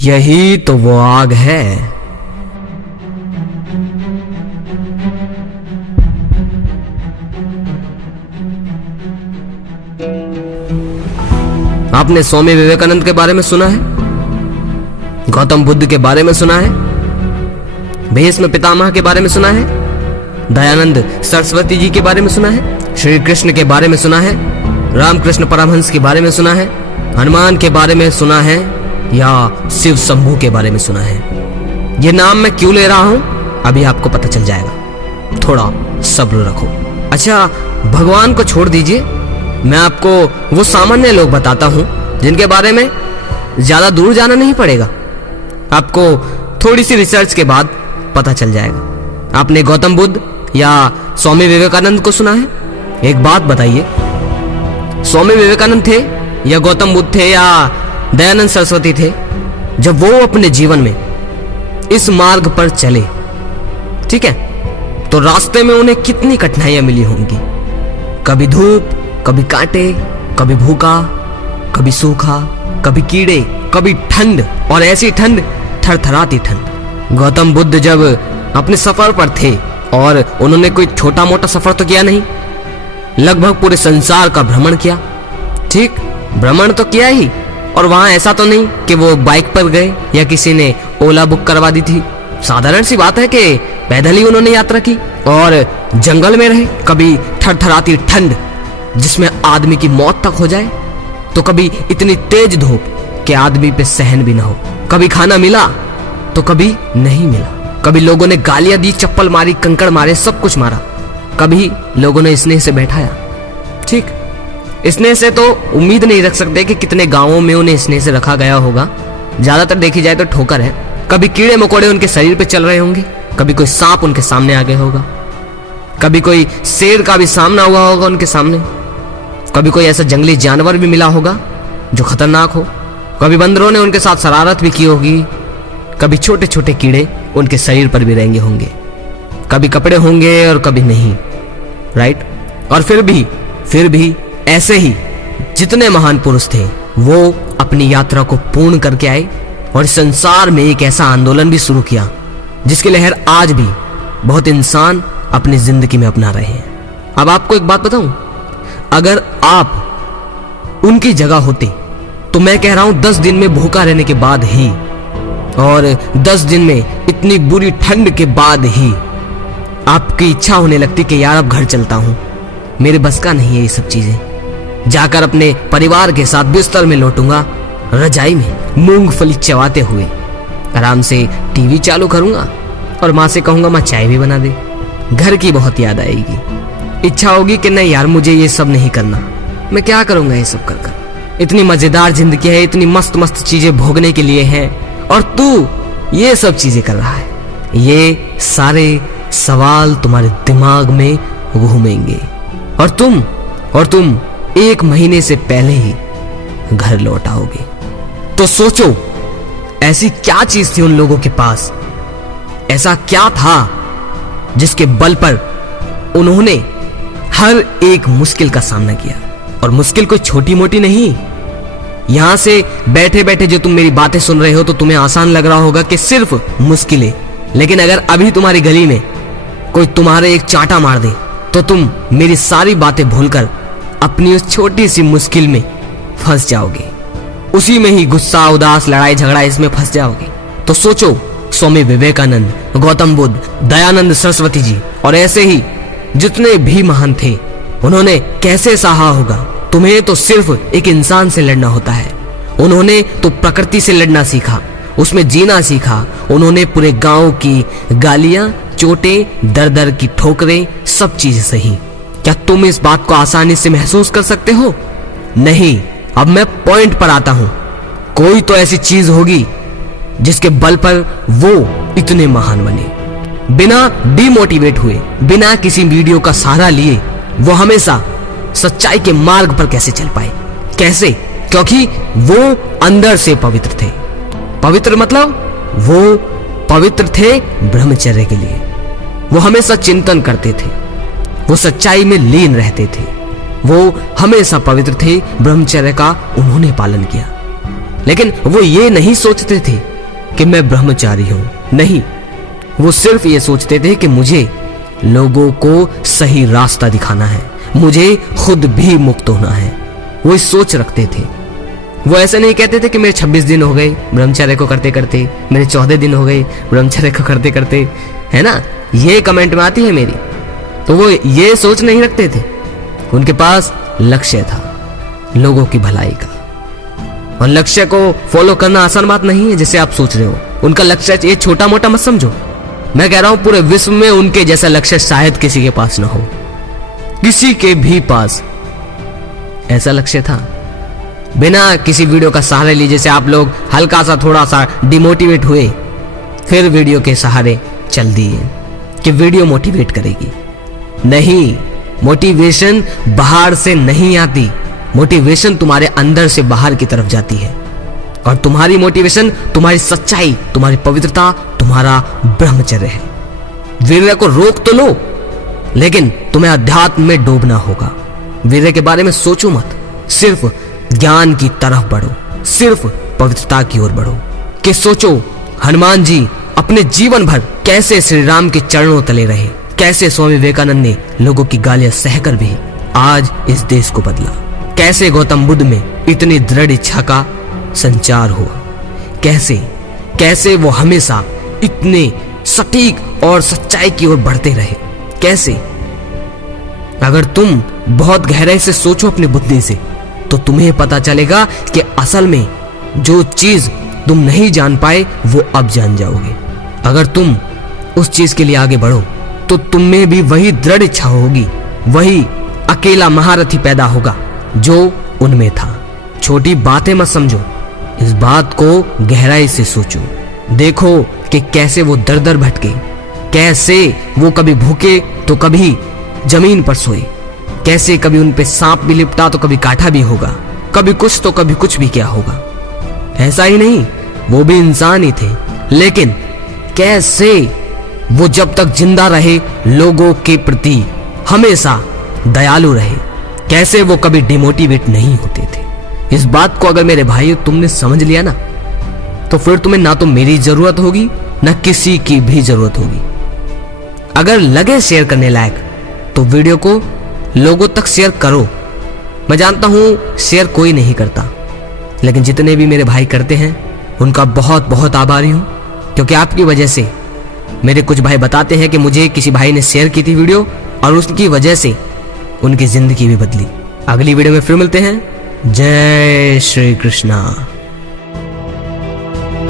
यही तो वो आग है। आपने स्वामी विवेकानंद के बारे में सुना है, गौतम बुद्ध के बारे में सुना है, भीष्म पितामह के बारे में सुना है, दयानंद सरस्वती जी के बारे में सुना है, श्री कृष्ण के बारे में सुना है, रामकृष्ण परमहंस के बारे में सुना है, हनुमान के बारे में सुना है, या शिव शंभू के बारे में सुना है। ये नाम मैं क्यों ले रहा हूं अभी आपको पता चल जाएगा, थोड़ा सब्र रखो। अच्छा, भगवान को छोड़ दीजिए, मैं आपको वो सामान्य लोग बताता हूं जिनके बारे में ज्यादा दूर जाना नहीं पड़ेगा, आपको थोड़ी सी रिसर्च के बाद पता चल जाएगा। आपने गौतम बुद्ध या स्वामी विवेकानंद को सुना है? एक बात बताइए, स्वामी विवेकानंद थे या गौतम बुद्ध थे या दयानंद सरस्वती थे, जब वो अपने जीवन में इस मार्ग पर चले, ठीक है, तो रास्ते में उन्हें कितनी कठिनाइयां मिली होंगी। कभी धूप, कभी कांटे, कभी भूखा, कभी सूखा, कभी कीड़े, कभी ठंड, और ऐसी ठंड थरथराती ठंड। गौतम बुद्ध जब अपने सफर पर थे, और उन्होंने कोई छोटा मोटा सफर तो किया नहीं, लगभग पूरे संसार का भ्रमण किया। ठीक, भ्रमण तो किया ही, और वहां ऐसा तो नहीं कि वो बाइक पर गए या किसी ने ओला बुक करवा दी थी। साधारण सी बात है कि पैदल ही उन्होंने यात्रा की और जंगल में रहे। कभी थरथराती ठंड जिसमें आदमी की मौत तक हो जाए, तो कभी इतनी तेज धूप कि आदमी पे सहन भी ना हो। कभी खाना मिला तो कभी नहीं मिला। कभी लोगों ने गालियां दी, चप्पल मारी, कंकड़ मारे, सब कुछ मारा। कभी लोगों ने स्नेह से बैठाया। ठीक, स्नेह से तो उम्मीद नहीं रख सकते कि कितने गांवों में उन्हें स्नेह से रखा गया होगा। ज्यादातर देखी जाए तो ठोकर है। कभी कीड़े मकोड़े उनके शरीर पे चल रहे होंगे, कभी कोई सांप उनके सामने आ गया होगा, कभी कोई शेर का भी सामना हुआ होगा उनके सामने, कभी कोई ऐसा जंगली जानवर भी मिला होगा जो खतरनाक हो, कभी बंदरों ने उनके साथ शरारत भी की होगी, कभी छोटे छोटे कीड़े उनके शरीर पर भी रहेंगे होंगे, कभी कपड़े होंगे और कभी नहीं, राइट। और फिर भी ऐसे ही जितने महान पुरुष थे वो अपनी यात्रा को पूर्ण करके आए और संसार में एक ऐसा आंदोलन भी शुरू किया जिसकी लहर आज भी बहुत इंसान अपनी जिंदगी में अपना रहे हैं। अब आपको एक बात बताऊं, अगर आप उनकी जगह होते तो मैं कह रहा हूं 10 दिन में भूखा रहने के बाद ही, और 10 दिन में इतनी बुरी ठंड के बाद ही आपकी इच्छा होने लगती कि यार अब घर चलता हूं, मेरे बस का नहीं है ये सब चीजें, जाकर अपने परिवार के साथ बिस्तर में लौटूंगा, रजाई में मूंगफली चबाते हुए आराम से टीवी चालू करूंगा और माँ से कहूंगा माँ चाय भी बना दे। घर की बहुत याद आएगी। इच्छा होगी कि नहीं यार मुझे ये सब नहीं करना, मैं क्या करूंगा ये सब कर कर। इतनी मजेदार जिंदगी है, इतनी मस्त मस्त चीजें भोगने के लिए है, और तू ये सब चीजें कर रहा है। ये सारे सवाल तुम्हारे दिमाग में घूमेंगे और तुम 1 महीने से पहले ही घर लौट आओगे। तो सोचो ऐसी क्या चीज थी उन लोगों के पास, ऐसा क्या था जिसके बल पर उन्होंने हर एक मुश्किल का सामना किया। और मुश्किल कोई छोटी मोटी नहीं। यहां से बैठे बैठे जो तुम मेरी बातें सुन रहे हो तो तुम्हें आसान लग रहा होगा कि सिर्फ मुश्किलें, लेकिन अगर अभी तुम्हारी गली में कोई तुम्हारे एक चांटा मार दे तो तुम मेरी सारी बातें भूलकर अपनी उस छोटी सी मुश्किल में फंस जाओगे, उसी में ही गुस्सा, उदास, लड़ाई झगड़ा इसमें फंस जाओगे। तो सोचो स्वामी विवेकानंद, गौतम बुद्ध, दयानंद सरस्वती जी और ऐसे ही जितने भी महान थे, उन्होंने कैसे सहा होगा। तुम्हें तो सिर्फ एक इंसान से लड़ना होता है। उन्होंने तो प्रकृति से लड़ना सीखा, उसमें जीना सीखा। उन्होंने पूरे गांव की गालियां, चोटें, दर दर की ठोकरें, सब चीजें सही। क्या तुम इस बात को आसानी से महसूस कर सकते हो? नहीं। अब मैं पॉइंट पर आता हूं। कोई तो ऐसी चीज होगी जिसके बल पर वो इतने महान बने। बिना डिमोटिवेट हुए, बिना किसी वीडियो का सहारा लिए वो हमेशा सच्चाई के मार्ग पर कैसे चल पाए? कैसे? क्योंकि वो अंदर से पवित्र थे। पवित्र मतलब वो पवित्र थे ब्रह्मचर्य के लिए। वो हमेशा चिंतन करते थे, वो सच्चाई में लीन रहते थे, वो हमेशा पवित्र थे। ब्रह्मचर्य का उन्होंने पालन किया, लेकिन वो ये नहीं सोचते थे कि मैं ब्रह्मचारी हूं। नहीं, वो सिर्फ ये सोचते थे कि मुझे लोगों को सही रास्ता दिखाना है, मुझे खुद भी मुक्त होना है। वो इस सोच रखते थे। वो ऐसे नहीं कहते थे कि मेरे 26 दिन हो गए ब्रह्मचर्य को करते करते, मेरे 14 दिन हो गए ब्रह्मचर्य को करते करते, है ना, ये कमेंट में आती है मेरी। तो वो ये सोच नहीं रखते थे। उनके पास लक्ष्य था लोगों की भलाई का, और लक्ष्य को फॉलो करना आसान बात नहीं है जैसे आप सोच रहे हो। उनका लक्ष्य ये छोटा मोटा मत समझो। मैं कह रहा हूं पूरे विश्व में उनके जैसा लक्ष्य शायद किसी के पास ना हो, किसी के भी पास ऐसा लक्ष्य था। बिना किसी वीडियो का सहारा लिए, जैसे आप लोग हल्का सा थोड़ा सा डिमोटिवेट हुए, फिर वीडियो के सहारे चल दिए कि वीडियो मोटिवेट करेगी। नहीं, मोटिवेशन बाहर से नहीं आती, मोटिवेशन तुम्हारे अंदर से बाहर की तरफ जाती है। और तुम्हारी मोटिवेशन तुम्हारी सच्चाई, तुम्हारी पवित्रता, तुम्हारा ब्रह्मचर्य है। वीर्य को रोक तो लो, लेकिन तुम्हें अध्यात्म में डूबना होगा। वीर्य के बारे में सोचो मत, सिर्फ ज्ञान की तरफ बढ़ो, सिर्फ पवित्रता की ओर बढ़ो। कि सोचो हनुमान जी अपने जीवन भर कैसे श्री राम के चरणों तले रहे, कैसे स्वामी विवेकानंद ने लोगों की गालियां सहकर भी आज इस देश को बदला, कैसे गौतम बुद्ध में इतनी दृढ़ इच्छा का संचार हुआ, कैसे वो हमेशा इतने सटीक और सच्चाई की ओर बढ़ते रहे, कैसे। अगर तुम बहुत गहराई से सोचो अपनी बुद्धि से, तो तुम्हें पता चलेगा कि असल में जो चीज तुम नहीं जान पाए वो अब जान जाओगे। अगर तुम उस चीज के लिए आगे बढ़ो तो तुम में भी वही दृढ़ इच्छा होगी, वही अकेला महारथी पैदा होगा जो उनमें था। छोटी बातें मत समझो, इस बात को गहराई से सोचो। देखो कि कैसे वो दर दर भटके, कैसे वो कभी भूखे तो कभी जमीन पर सोए, कैसे कभी उन पे सांप भी लिपटा तो कभी कांटा भी होगा, कभी कुछ तो कभी कुछ भी क्या होगा। ऐसा ही नहीं, वो भी इंसान ही थे, लेकिन कैसे वो जब तक जिंदा रहे लोगों के प्रति हमेशा दयालु रहे, कैसे वो कभी डिमोटिवेट नहीं होते थे। इस बात को अगर मेरे भाई तुमने समझ लिया ना, तो फिर तुम्हें ना तो मेरी जरूरत होगी ना किसी की भी जरूरत होगी। अगर लगे शेयर करने लायक तो वीडियो को लोगों तक शेयर करो। मैं जानता हूं शेयर कोई नहीं करता, लेकिन जितने भी मेरे भाई करते हैं उनका बहुत बहुत आभारी हूं, क्योंकि आपकी वजह से मेरे कुछ भाई बताते हैं कि मुझे किसी भाई ने शेयर की थी वीडियो और उसकी वजह से उनकी जिंदगी भी बदली। अगली वीडियो में फिर मिलते हैं। जय श्री कृष्णा।